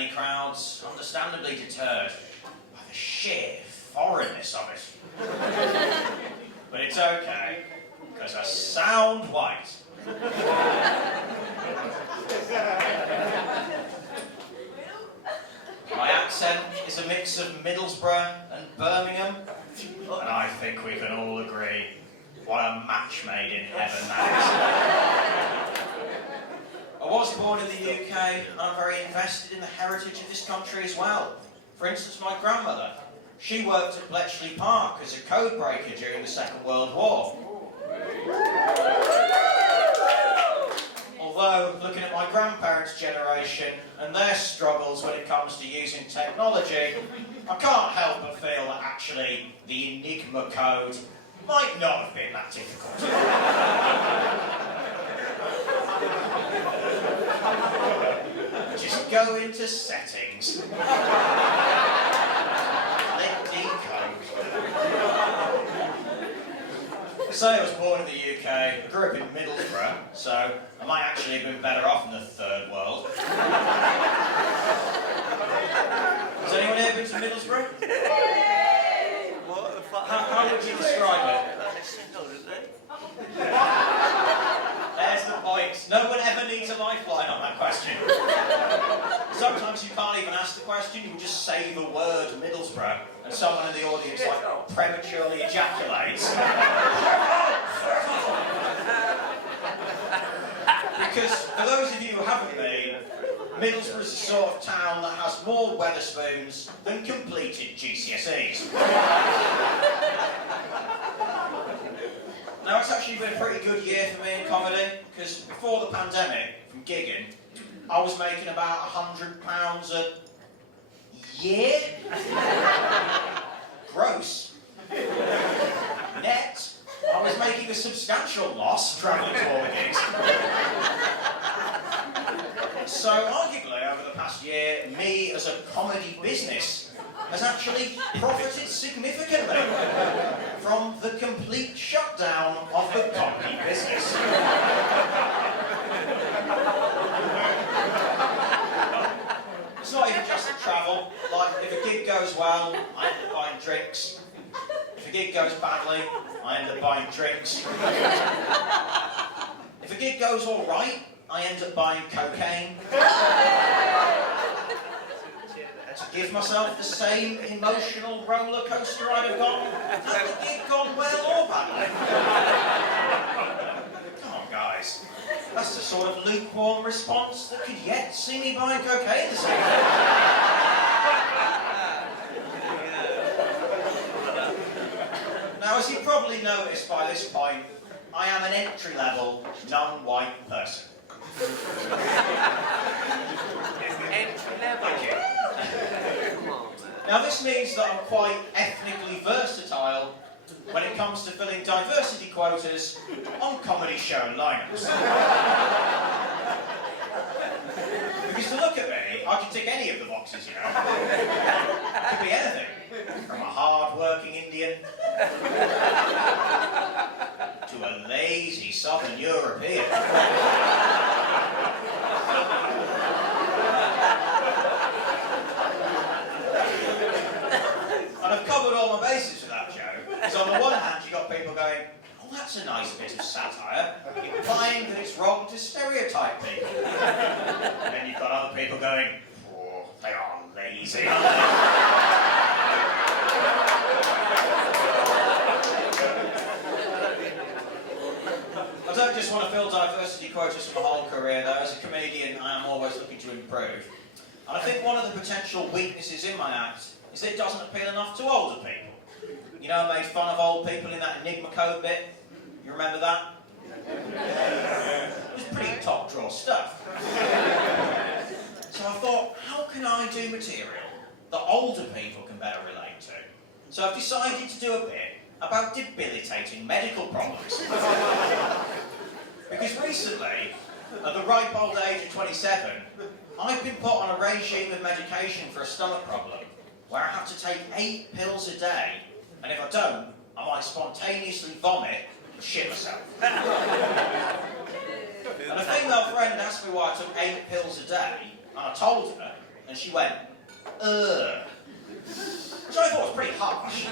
many crowds understandably deterred by the sheer foreignness of it. But it's okay, because I sound white. My accent is a mix of Middlesbrough and Birmingham, and I think we can all agree what a match made in heaven that is. I was born in the UK, and I'm very invested in the heritage of this country as well. For instance, my grandmother, she worked at Bletchley Park as a code breaker during the Second World War. Although, looking at my grandparents' generation and their struggles when it comes to using technology, I can't help but feel that actually the Enigma code might not have been that difficult. Just go into settings. Let decode. So I was born in the UK, I grew up in Middlesbrough, so I might actually have been better off in the third world. Has anyone here been to Middlesbrough? What the fuck? How would you describe it? There's the point. No one ever needs a lifeline on that question. Sometimes you can't even ask the question, you just say the word Middlesbrough, and someone in the audience prematurely ejaculates. Because for those of you who haven't been, Middlesbrough is the sort of town that has more Wetherspoons than completed GCSEs. Now, it's actually been a pretty good year for me in comedy, because before the pandemic, from gigging, I was making about £100 a year? Gross. Net, I was making a substantial loss travelling to all the gigs. So, arguably, over the past year, me as a comedy business has actually profited significantly from the complete shutdown of the comedy business. It's not even just the travel. Like, if a gig goes well, I end up buying drinks. If a gig goes badly, I end up buying drinks. If a gig goes all right, I end up buying cocaine. To give myself the same emotional roller coaster I'd have got had the gig gone well or badly. Come on, guys. That's the sort of lukewarm response that could yet see me buying cocaine this evening. Now, as you probably noticed by this point, I am an entry-level, non-white person. Entry-level? Now, this means that I'm quite ethnically versatile when it comes to filling diversity quotas on comedy show lineups. Because to look at me, I can tick any of the boxes, you know. It could be anything, from a hard-working Indian to a lazy Southern European. And I've covered all my bases for that joke. Because on the one hand, you got people going, oh, that's a nice bit of satire, implying that it's wrong to stereotype people. And then you've got other people going, oh, they are lazy, aren't they? I don't just want to fill diversity quotas for my whole career, though. As a comedian, I am always looking to improve. And I think one of the potential weaknesses in my act is that it doesn't appeal enough to older people. You know, I made fun of old people in that Enigma code bit. You remember that? It was pretty top drawer stuff. So I thought, how can I do material that older people can better relate to? So I've decided to do a bit about debilitating medical problems. Because recently, at the ripe old age of 27, I've been put on a regime of medication for a stomach problem, where I have to take 8 pills a day, and if I don't, I might spontaneously vomit and shit myself. And a female friend asked me why I took 8 pills a day, and I told her, and she went, ugh. Which I thought was pretty harsh.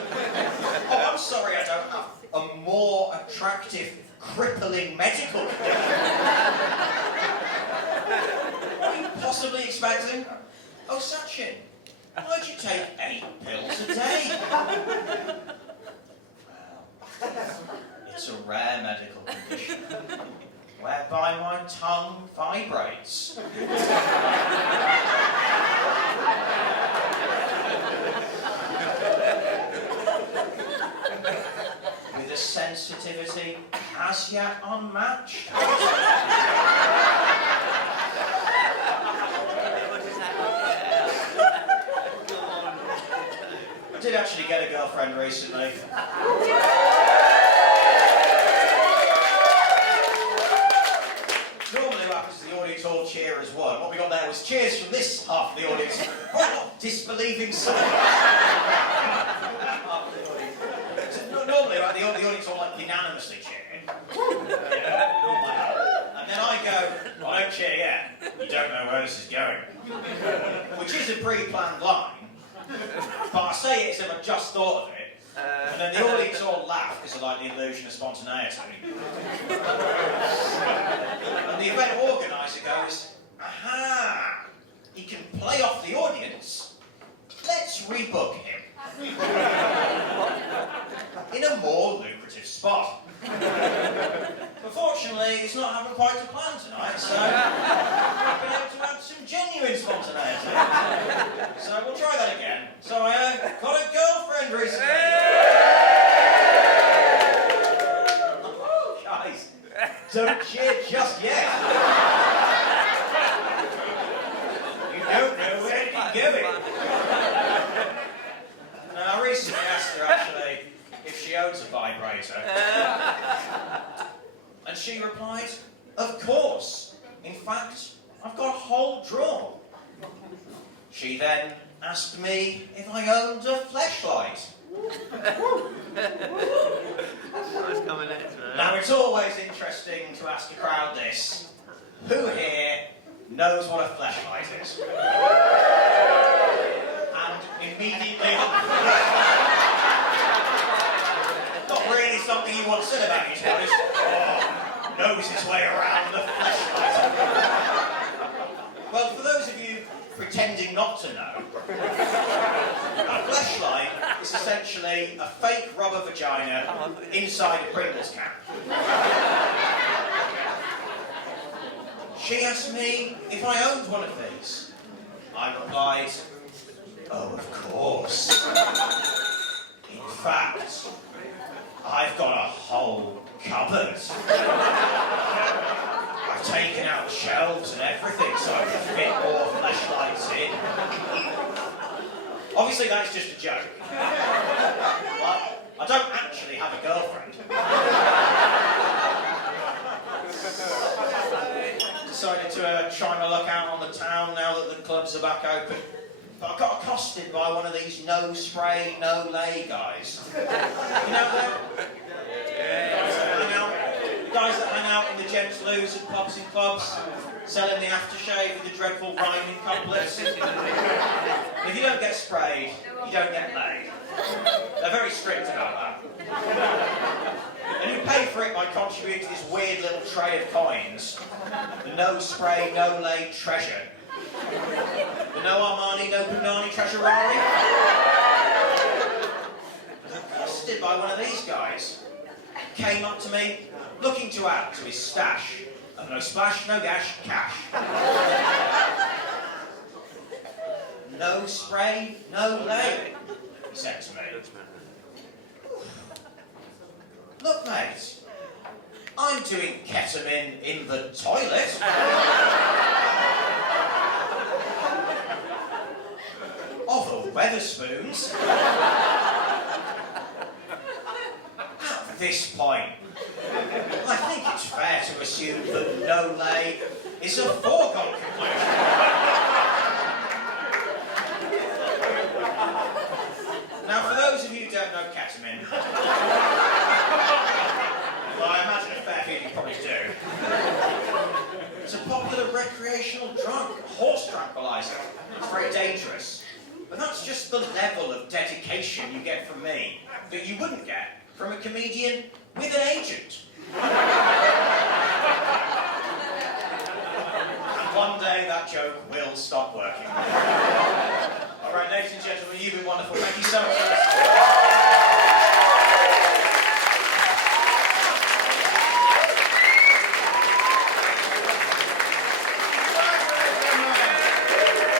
Oh, I'm sorry I don't have a more attractive, crippling medical condition. What are you possibly expecting? Oh, Sachin, why'd you take 8 pills a day? Well, it's a rare medical condition whereby my tongue vibrates. With a sensitivity as yet unmatched. I did actually get a girlfriend recently. Normally what happens is the audience all cheer as one. What we got there was cheers from this half of the audience. Oh, disbelieving silence. Normally, right, the audience all like unanimously cheering. And then I go, I don't cheer yet. You don't know where this is going. Which is a pre-planned line. But I say it as if I just thought of it. And then the audience all laugh because of like the illusion of spontaneity. And the event organiser goes, aha! He can play off the audience. Let's rebook him. In a more lucrative spot. Unfortunately, it's not happened quite to plan tonight, so I've been able to add some genuine spontaneity. So we'll try that again. So I got a girlfriend recently. Oh, guys, don't cheer just yet. You don't know where you're going. Now, I recently asked her, actually, if she owns a vibrator. And she replied, of course. In fact, I've got a whole drawer. She then asked me if I owned a fleshlight. Now, it's always interesting to ask a crowd this. Who here knows what a fleshlight is? And immediately... Not really something you want said about you, to be honest. Oh, knows his way around the fleshlight. Well, for those of you pretending not to know, a fleshlight is essentially a fake rubber vagina inside a Pringles can. She asked me if I owned one of these. I replied, oh, of course. In fact, I've got a whole cupboard. I've taken out the shelves and everything so I can fit more fleshlights in. Obviously that's just a joke. But I don't actually have a girlfriend. Decided to try my luck out on the town now that the clubs are back open. But I got accosted by one of these no spray, no lay guys. You know them? The guys that hang out in the gents' loos at pubs and clubs, selling the aftershave with the dreadful rhyming couplets. If you don't get sprayed, you don't get laid. They're very strict about that. And you pay for it by contributing to this weird little tray of coins. The no spray, no lay treasure. The no Armani, no Punani treasurari. I was accosted by one of these guys. Came up to me, looking to add to his stash. And no splash, no gash, cash. No spray, no lay, he said to me. Look, mate, I'm doing ketamine in the toilet. Of the Weatherspoons. At this point, I think it's fair to assume that no lay is a foregone conclusion. Now, for those of you who don't know ketamine, well, I imagine a fair few of you probably do. It's a popular recreational drug, horse tranquilizer. It's very dangerous. But that's just the level of dedication you get from me that you wouldn't get from a comedian with an agent. And one day that joke will stop working. All right, ladies and gentlemen, you've been wonderful. Thank you so much.